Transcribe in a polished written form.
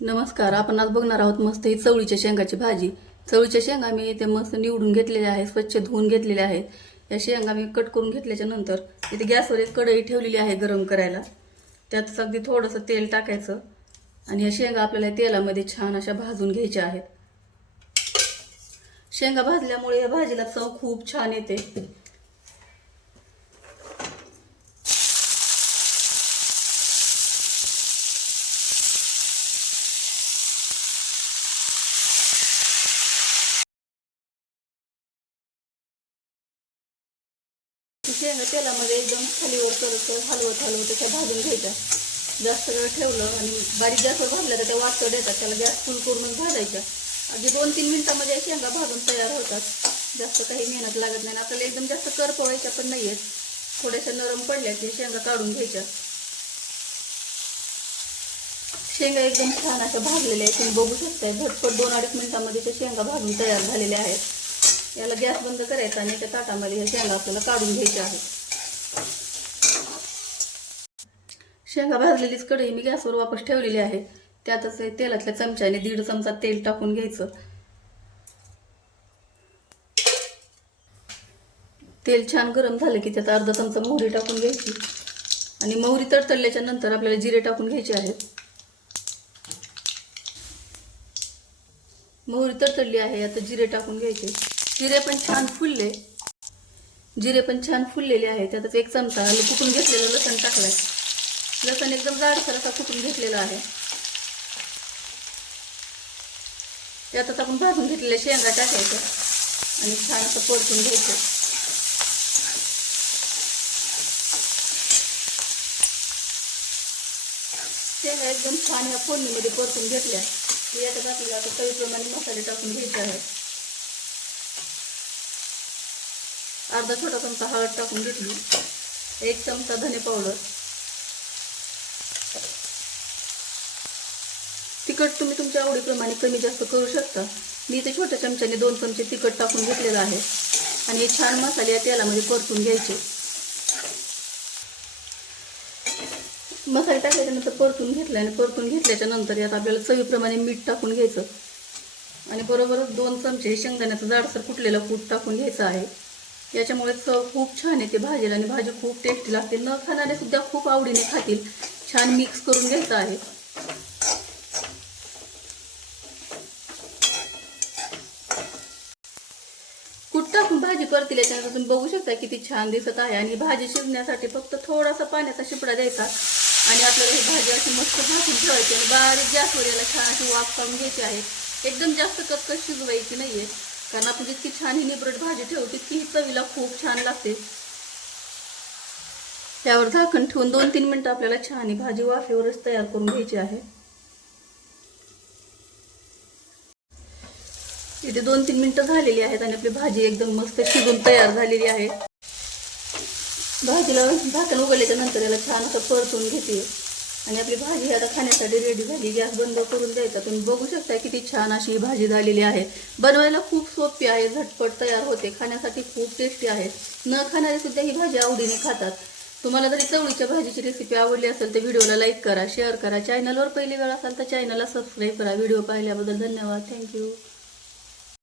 नमस्कार. आपण आज बघणार आहोत मस्त ही चवळीच्या शेंगाची भाजी. चवळीच्या शेंगा मी इथे मस्त निवडून घेतलेल्या आहेत, स्वच्छ धुवून घेतलेल्या आहेत. या शेंगा मी कट करून घेतल्याच्या नंतर इथे गॅसवर एक कढई ठेवलेली आहे गरम करायला. त्यात अगदी थोडंसं तेल टाकायचं आणि या शेंगा आपल्याला तेलामध्ये छान अशा भाजून घ्यायच्या आहेत. शेंगा भाजल्यामुळे या भाजीला चव खूप छान येते. शेंगा तेलामध्ये एकदम खालीवर करत हलवत त्याच्या भाजून घ्यायच्या. जास्त वेळ ठेवलं आणि बारीक गॅसवर भाजल्या तर त्या वाटत येतात. त्याला गॅस फुल करूनच भाजायच्या. अगदी 2-3 मिनिटांमध्ये शेंगा भाजून तयार होतात. जास्त काही मेहनत लागत नाही. आपल्याला एकदम जास्त करपवायच्या पण नाही आहेत. थोड्याशा नरम पडल्या की शेंगा काढून घ्यायच्या. शेंगा एकदम छान अशा भाजलेल्या आहेत. तुम्ही बघू शकताय झटपट 2-2.5 मिनिटांमध्ये त्या शेंगा भाजून तयार झालेल्या आहेत. याला गॅस बंद करायचा आणि एका ताटामध्ये ह्या शेंगा आपल्याला काढून घ्यायच्या आहेत. शेंगा भाजलेलीच कढई मी गॅसवर वापस ठेवलेली आहे. त्यातच तेलातल्या चमच्याने 1.5 चमचा तेल टाकून घ्यायचं. तेल छान गरम झालं की त्यात अर्धा चमचा मोहरी टाकून घ्यायची आणि मोहरी तडतडल्याच्या नंतर आपल्याला जिरे टाकून घ्यायचे आहेत. मोहरी तडतडली आहे, आता जिरे टाकून घ्यायचे. जिरे पण छान फुललेले आहे. त्यातच 1 चमचा कुटून घेतलेलं लसण टाकलाय. लसण एकदम जाडसर असा कुटून घेतलेला आहे. त्यातच आपण भाजून घेतलेल्या शेंगा टाकायच्या आणि छान असं परतून घ्यायचं. शेंगा एकदम छान या फोडणीमध्ये परतून घेतल्या की याच्यात आपल्याला आता चवीप्रमाणे मसाले टाकून घ्यायचे आहेत. अर्धा छोटा चमचा हळद टाकून घेतली. 1 चमचा धने पावडर. तिखट तुम्ही तुमच्या आवडीप्रमाणे कमी जास्त करू शकता. मी इथे छोट्या चमच्याने 2 चमचे तिखट टाकून घेतलेलं आहे आणि हे छान मसाले या तेलामध्ये परतून घ्यायचे. मसाले टाकल्याच्यानंतर परतून घेतला आणि परतून घेतल्याच्या नंतर यात आपल्याला चवीप्रमाणे मीठ टाकून घ्यायचं आणि बरोबरच 2 चमचे शेंगदाण्याचं जाडसर कुटलेलं कूट टाकून घ्यायचं आहे. याच्यामुळे चव खूप छान येते भाजीला आणि भाजी खूप टेस्टी लागते. न खाणारे सुद्धा खूप आवडीने खातील. छान मिक्स करून घ्यायचं आहे. कूट टाकून भाजी परतली त्यानंतर तुम्ही बघू शकता किती छान दिसत आहे. आणि भाजी शिजण्यासाठी फक्त थोडासा पाण्याचा शिपडा द्यायचा आणि आपल्याला ही भाजी अशी मस्त भाजून ठेवायची आणि बारीक गॅसवर याला छान अशी वाफ काढून घ्यायची आहे. एकदम जास्त कचकच शिजवायची नाहीये, कारण आपण जितकी छान ही निबरट भाजी ठेवू तितकी ही चवीला खूप छान लागते. त्यावर झाकण ठेवून 2-3 मिनिटं आपल्याला छान ही भाजी वाफेवरच तयार करून घ्यायची आहे. इथे 2-3 मिनिटं झालेली आहेत आणि आपली भाजी एकदम मस्त शिजून तयार झालेली आहे. भाजीला झाकण उघडल्याच्या नंतर याला छान असं परतून घेते आणि आपली भाजी आता खाण्यासाठी रेडी झाली. गॅस बंद करून द्यायचा. तुम्ही बघू शकता किती छान अशी ही भाजी झालेली आहे. बनवायला खूप सोपी आहे, झटपट तयार होते, खाण्यासाठी खूप टेस्टी आहे. न खाणारे सुद्धा ही भाजी आवडीने खातात. तुम्हाला जरी चवळीच्या भाजीची रेसिपी आवडली असेल तर व्हिडिओला लाईक करा, शेअर करा. चॅनलवर पहिली वेळ असाल तर चॅनलला सबस्क्राईब करा. व्हिडिओ पाहिल्याबद्दल धन्यवाद. थँक्यू.